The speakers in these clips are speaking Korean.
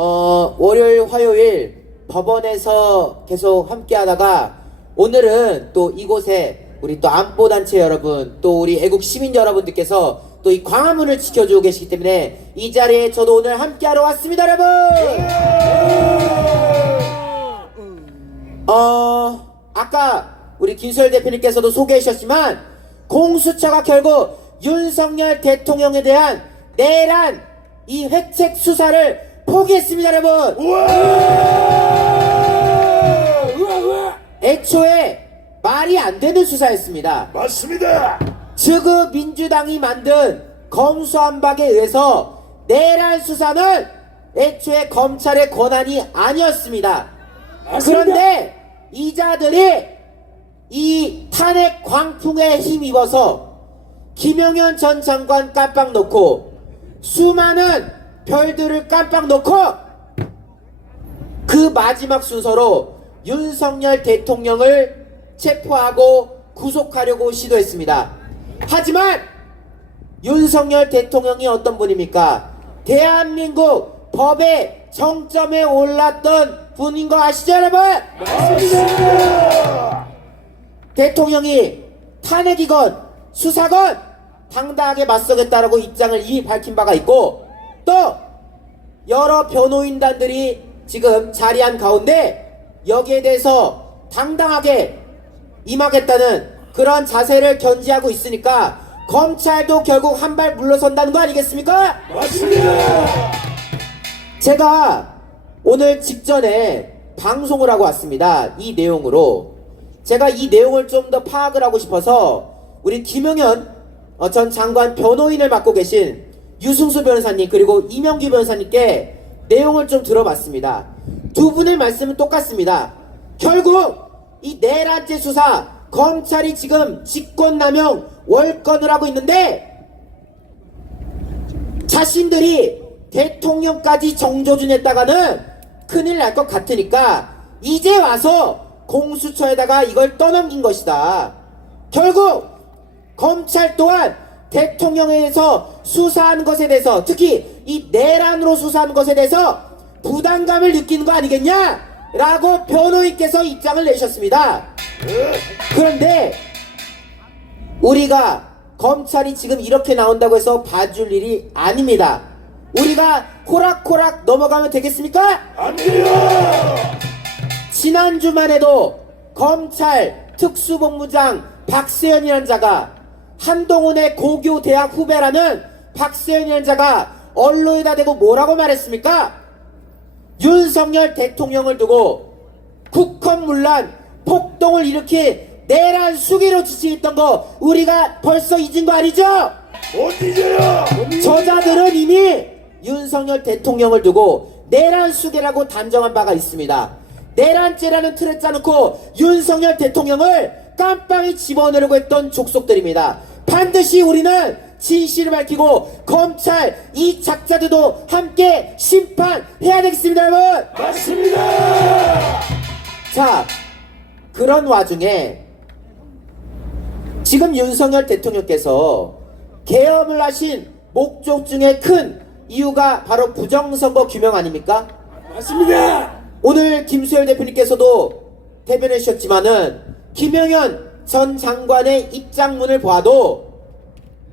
월요일, 화요일 법원에서 계속 함께 하다가 오늘은 또 이곳에 우리 또 안보단체 여러분, 또 우리 애국 시민 여러분들께서 또 이 광화문을 지켜주고 계시기 때문에 이 자리에 저도 오늘 함께 하러 왔습니다, 여러분! 아까 우리 김수열 대표님께서도 소개해 주셨지만 공수처가 결국 윤석열 대통령에 대한 내란 이 획책 수사를 포기했습니다, 여러분. 애초에 말이 안 되는 수사였습니다. 맞습니다. 지금 민주당이 만든 검수완박에 의해서 내란 수사는 애초에 검찰의 권한이 아니었습니다. 맞습니다. 그런데 이자들이 이 탄핵 광풍에 힘입어서 김용현 전 장관 깜빡 놓고 수많은 별들을 깜빡 놓고 그 마지막 순서로 윤석열 대통령을 체포하고 구속하려고 시도했습니다. 하지만 윤석열 대통령이 어떤 분입니까? 대한민국 법의 정점에 올랐던 분인 거 아시죠, 여러분? 맞습니다. 대통령이 탄핵이건 수사건 당당하게 맞서겠다라고 입장을 이미 밝힌 바가 있고 또 여러 변호인단들이 지금 자리한 가운데 여기에 대해서 당당하게 임하겠다는 그런 자세를 견지하고 있으니까 검찰도 결국 한 발 물러선다는 거 아니겠습니까? 맞습니다. 제가 오늘 직전에 방송을 하고 왔습니다. 이 내용으로 제가 이 내용을 좀 더 파악을 하고 싶어서 우리 김용현 전 장관 변호인을 맡고 계신 유승수 변호사님 그리고 이명규 변호사님께 내용을 좀 들어봤습니다. 두 분의 말씀은 똑같습니다. 결국 이 내란죄 수사 검찰이 지금 직권남용 월권을 하고 있는데 자신들이 대통령까지 정조준했다가는 큰일 날 것 같으니까 이제 와서 공수처에다가 이걸 떠넘긴 것이다. 결국 검찰 또한 대통령에 대해서 수사하는 것에 대해서 특히 이 내란으로 수사하는 것에 대해서 부담감을 느끼는 거 아니겠냐? 라고 변호인께서 입장을 내셨습니다. 그런데 우리가 검찰이 지금 이렇게 나온다고 해서 봐줄 일이 아닙니다. 우리가 호락호락 넘어가면 되겠습니까? 아니요. 지난주만 해도 검찰 특수본부장 박세현이라는 자가 한동훈의 고교 대학 후배라는 박세현이라는 자가 언론에다 대고 뭐라고 말했습니까? 윤석열 대통령을 두고 국헌문란 폭동을 일으킬 내란 수기로 지칭했던 거 우리가 벌써 잊은 거 아니죠? 못 잊어요. 저자들은 이미 윤석열 대통령을 두고 내란 수계라고 단정한 바가 있습니다. 내란죄라는 틀에 짜놓고 윤석열 대통령을 깜빵에 집어넣으려고 했던 족속들입니다. 반드시 우리는 진실을 밝히고 검찰 이 작자들도 함께 심판해야 되겠습니다, 여러분. 맞습니다. 자, 그런 와중에 지금 윤석열 대통령께서 계엄을 하신 목적 중에 큰 이유가 바로 부정선거 규명 아닙니까? 맞습니다. 오늘 김수열 대표님께서도 대변해 주셨지만은 김용현 전 장관의 입장문을 보아도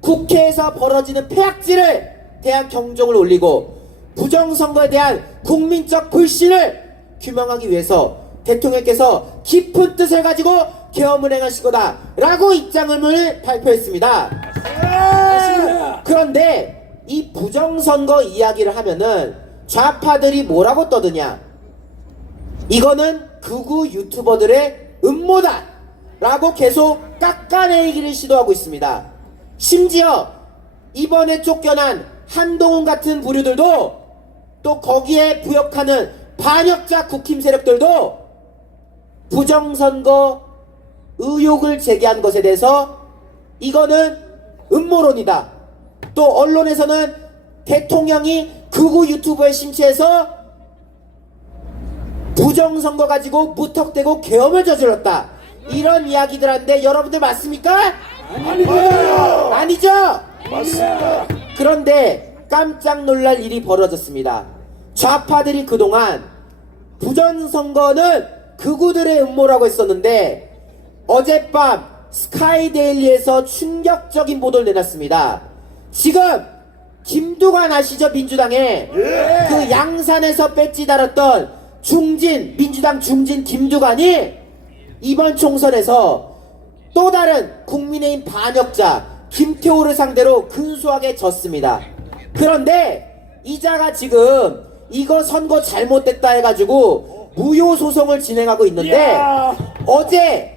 국회에서 벌어지는 폐악질을 대한 경종을 울리고 부정선거에 대한 국민적 불신을 규명하기 위해서 대통령께서 깊은 뜻을 가지고 계엄을 행하실 거다 라고 입장을 발표했습니다. 맞습니다. 그런데 이 부정선거 이야기를 하면은 좌파들이 뭐라고 떠드냐, 이거는 극우 유튜버들의 음모다 라고 계속 깎아내리기를 시도하고 있습니다. 심지어 이번에 쫓겨난 한동훈 같은 부류들도 또 거기에 부역하는 반역자 국힘 세력들도 부정선거 의혹을 제기한 것에 대해서 이거는 음모론이다. 또 언론에서는 대통령이 극우 유튜버에 심취해서 부정선거 가지고 무턱대고 계엄을 저질렀다, 이런 이야기들 하는데 여러분들 맞습니까? 아니요. 아니죠? 맞습니다. 그런데 깜짝 놀랄 일이 벌어졌습니다. 좌파들이 그동안 부정선거는 극우들의 음모라고 했었는데 어젯밤 스카이데일리에서 충격적인 보도를 내놨습니다. 지금 김두관 아시죠? 민주당의 그 양산에서 배지 달았던 민주당 중진 김두관이 이번 총선에서 또 다른 국민의힘 반역자 김태호를 상대로 근소하게 졌습니다. 그런데 이자가 지금 이거 선거 잘못됐다 해가지고 무효 소송을 진행하고 있는데 어제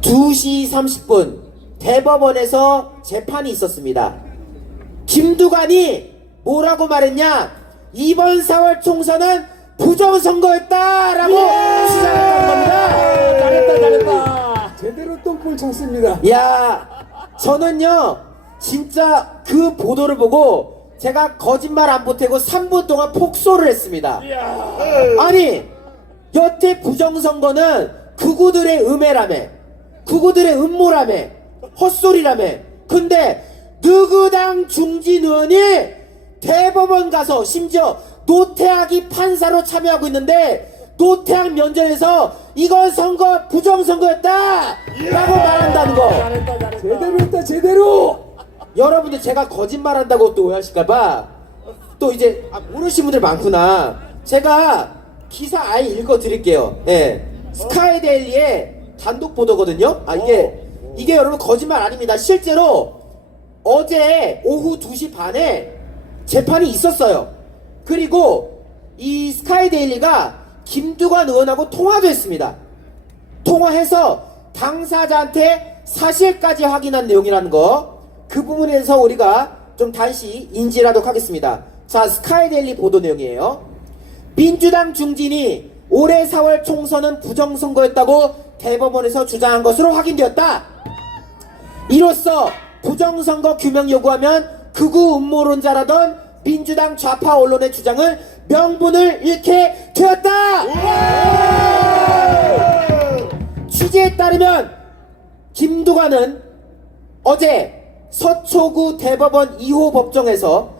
2시 30분 대법원에서 재판이 있었습니다. 김두관이 뭐라고 말했냐? 이번 4월 총선은 부정선거였다라고 주장했다는 겁니다. 잘했다. 제대로 똥볼 쳤습니다. 야, 저는요 진짜 그 보도를 보고 제가 거짓말 안 보태고 3분 동안 폭소를 했습니다. 아니 여태 부정선거는 극우들의 음해라며, 극우들의 음모라며, 헛소리라며. 근데 누구당 중진 의원이 대법원 가서 심지어 노태악이 판사로 참여하고 있는데 노태악 면전에서 이건 선거 부정선거였다 라고 말한다는 거. 제대로 했다 제대로. 여러분들 제가 거짓말한다고 또 오해하실까봐 또 이제 모르시는 분들 많구나. 제가 기사 아예 읽어드릴게요. 네. 스카이데일리의 단독 보도거든요. 이게 여러분 거짓말 아닙니다. 실제로 어제 오후 2시 반에 재판이 있었어요. 그리고 이 스카이데일리가 김두관 의원하고 통화도 했습니다. 통화해서 당사자한테 사실까지 확인한 내용이라는 거, 그 부분에서 우리가 좀 다시 인지하도록 하겠습니다. 자, 스카이데일리 보도 내용이에요. 민주당 중진이 올해 4월 총선은 부정선거였다고 대법원에서 주장한 것으로 확인되었다. 이로써 부정선거 규명 요구하면 극우 음모론자라던 민주당 좌파 언론의 주장을 명분을 잃게 되었다. 취재에 따르면 김두관은 어제 서초구 대법원 2호 법정에서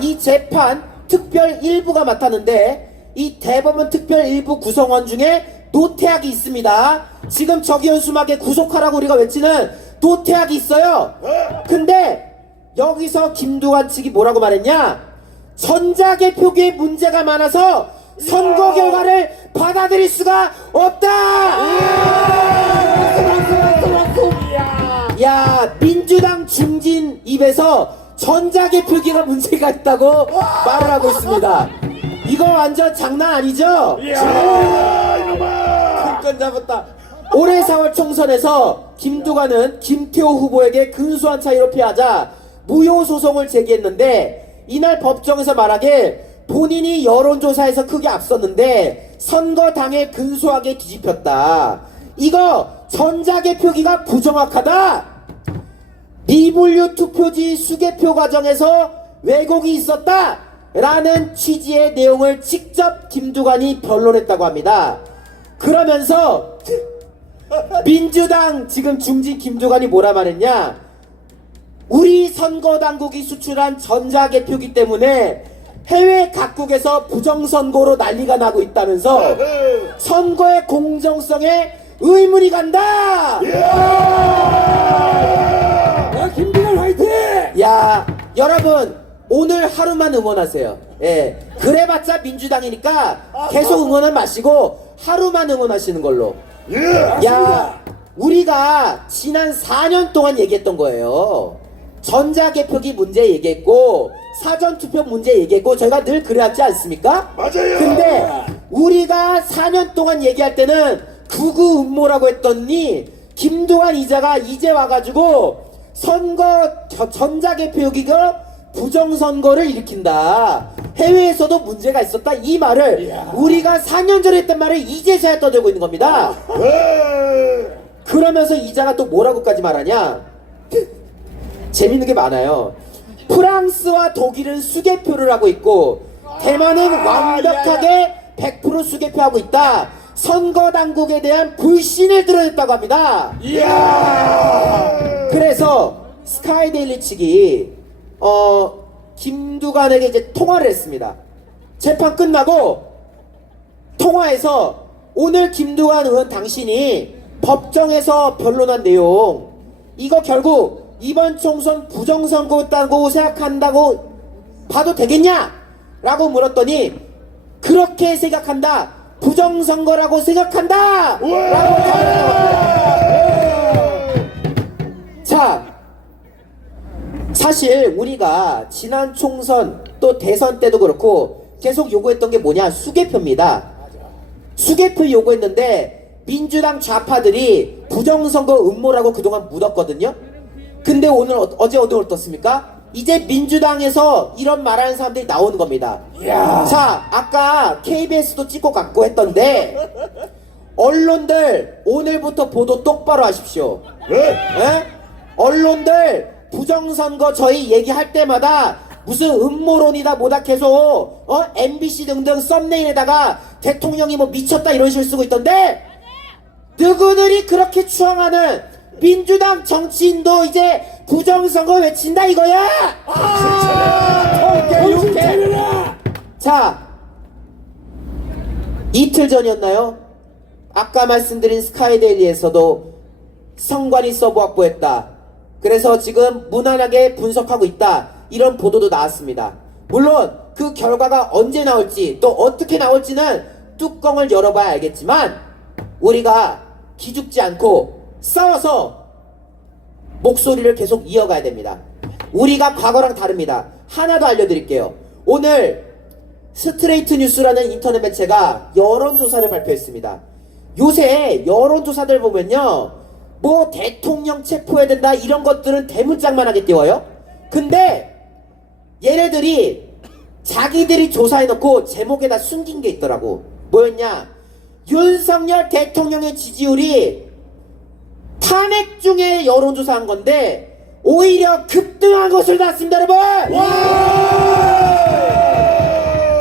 이 재판 특별 1부가 맡았는데 이 대법원 특별 1부 구성원 중에 노태악이 있습니다. 지금 적의원수막에 구속하라고 우리가 외치는 노태악이 있어요. 근데 여기서 김두관 측이 뭐라고 말했냐? 전자개표기에 문제가 많아서 선거 결과를 받아들일 수가 없다. 야, 민주당 중진 입에서 전자개표기가 문제가 있다고 말을 하고 있습니다. 이거 완전 장난 아니죠? 큰건 잡았다. 올해 4월 총선에서 김두관은 김태호 후보에게 근소한 차이로 패하자 무효 소송을 제기했는데 이날 법정에서 말하길 본인이 여론조사에서 크게 앞섰는데 선거 당에 근소하게 뒤집혔다. 이거 전자개표기가 부정확하다. 미분류 투표지 수개표 과정에서 왜곡이 있었다 라는 취지의 내용을 직접 김두관이 변론했다고 합니다. 그러면서 민주당 지금 중진 김두관이 뭐라 말했냐? 우리 선거당국이 수출한 전자개표기 때문에 해외 각국에서 부정선거로 난리가 나고 있다면서 선거의 공정성에 의문이 간다. 김두관 화이팅! 야, 여러분 오늘 하루만 응원하세요. 예, 그래봤자 민주당이니까 계속 응원은 마시고 하루만 응원하시는 걸로. 야, 우리가 지난 4년 동안 얘기했던 거예요. 전자개표기 문제 얘기했고 사전투표 문제 얘기했고 저희가 늘 그래왔지 않습니까? 맞아요. 근데 우리가 4년 동안 얘기할 때는 극우 음모라고 했더니 김두관 이자가 이제 와가지고 전자개표기가 부정선거를 일으킨다, 해외에서도 문제가 있었다, 이 말을 우리가 4년 전에 했던 말을 이제서야 떠들고 있는 겁니다. 그러면서 이자가 또 뭐라고까지 말하냐? 재밌는 게 많아요. 프랑스와 독일은 수개표를 하고 있고 대만은 완벽하게 100% 수개표하고 있다. 선거 당국에 대한 불신을 드러냈다고 합니다. 그래서 스카이데일리 측이 김두관에게 이제 통화를 했습니다. 재판 끝나고 통화에서 오늘 김두관 의원 당신이 법정에서 변론한 내용 이거 결국 이번 총선 부정선거였다고 생각한다고 봐도 되겠냐? 라고 물었더니 그렇게 생각한다. 부정선거라고 생각한다. 라고 답했습니다. 자, 사실 우리가 지난 총선 또 대선 때도 그렇고 계속 요구했던 게 뭐냐? 수개표입니다. 수개표 요구했는데 민주당 좌파들이 부정선거 음모라고 그동안 묻었거든요. 근데 오늘 어제 어떻습니까? 이제 민주당에서 이런 말하는 사람들이 나오는 겁니다. 이야. 자, 아까 KBS도 찍고 갔고 했던데 언론들 오늘부터 보도 똑바로 하십시오. 예? 언론들 부정선거 저희 얘기할 때마다 무슨 음모론이다 뭐다 계속 MBC 등등 썸네일에다가 대통령이 뭐 미쳤다 이런 식으로 쓰고 있던데 누구들이 그렇게 추앙하는 민주당 정치인도 이제 부정선거 외친다 이거야. 정신 차려라. 자, 이틀 전이었나요? 아까 말씀드린 스카이데일리에서도 성관이 서브 확보했다. 그래서 지금 무난하게 분석하고 있다. 이런 보도도 나왔습니다. 물론 그 결과가 언제 나올지 또 어떻게 나올지는 뚜껑을 열어봐야 알겠지만 우리가 기죽지 않고 싸워서 목소리를 계속 이어가야 됩니다. 우리가 과거랑 다릅니다. 하나 더 알려드릴게요. 오늘 스트레이트 뉴스라는 인터넷 매체가 여론조사를 발표했습니다. 요새 여론조사들 보면요, 뭐 대통령 체포해야 된다 이런 것들은 대문짝만하게 띄워요. 근데 얘네들이 자기들이 조사해놓고 제목에다 숨긴 게 있더라고. 뭐였냐? 윤석열 대통령의 지지율이 탄핵 중에 여론조사한 건데 오히려 급등한 것을 나왔습니다, 여러분.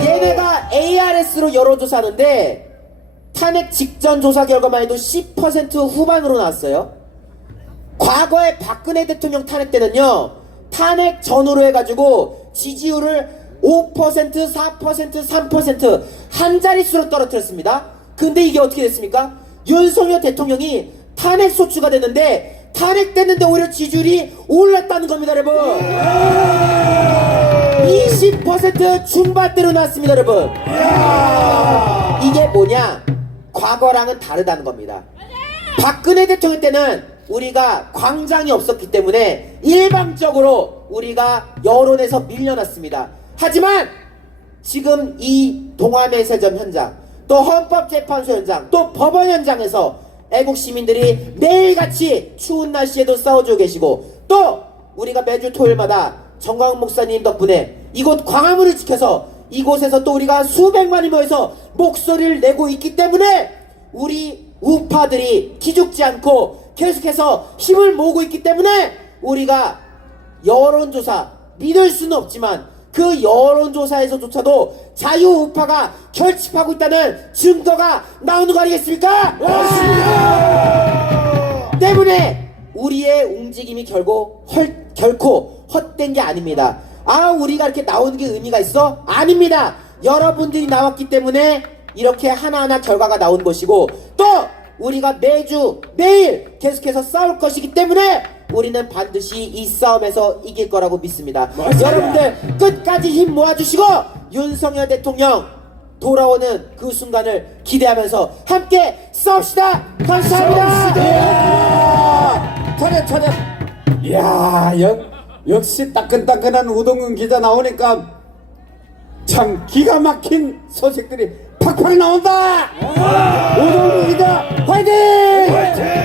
얘네가 ARS로 여론조사하는데 탄핵 직전 조사 결과만 해도 10% 후반으로 나왔어요. 과거에 박근혜 대통령 탄핵 때는요, 탄핵 전후로 해가지고 지지율을 5%, 4%, 3% 한 자릿수로 떨어뜨렸습니다. 근데 이게 어떻게 됐습니까? 윤석열 대통령이 탄핵 소추가 됐는데 탄핵됐는데 오히려 지지율이 올랐다는 겁니다, 여러분. 20% 중반대로 나왔습니다, 여러분. 이게 뭐냐? 과거랑은 다르다는 겁니다. 박근혜 대통령 때는 우리가 광장이 없었기 때문에 일방적으로 우리가 여론에서 밀려났습니다. 하지만 지금 이 동아매세점 현장, 또 헌법재판소 현장, 또 법원 현장에서 애국 시민들이 매일같이 추운 날씨에도 싸워주고 계시고, 또 우리가 매주 토요일마다 정광훈 목사님 덕분에 이곳 광화문을 지켜서 이곳에서 또 우리가 수백만이 모여서 목소리를 내고 있기 때문에 우리 우파들이 기죽지 않고 계속해서 힘을 모으고 있기 때문에 우리가 여론조사 믿을 수는 없지만 그 여론조사에서조차도 자유우파가 결집하고 있다는 증거가 나오는 거 아니겠습니까? 맞습니다. 때문에 우리의 움직임이 결코 헛된 게 아닙니다. 아, 우리가 이렇게 나오는 게 의미가 있어? 아닙니다. 여러분들이 나왔기 때문에 이렇게 하나하나 결과가 나온 것이고, 또 우리가 매일 계속해서 싸울 것이기 때문에 우리는 반드시 이 싸움에서 이길 거라고 믿습니다. 맞습니다. 여러분들 끝까지 힘 모아주시고 윤석열 대통령 돌아오는 그 순간을 기대하면서 함께 싸웁시다. 감사합니다. 차렷. 이야, 역시 따끈따끈한 우동근 기자 나오니까 참 기가 막힌 소식들이 팍팍 나온다. 우동근 기자 화이팅!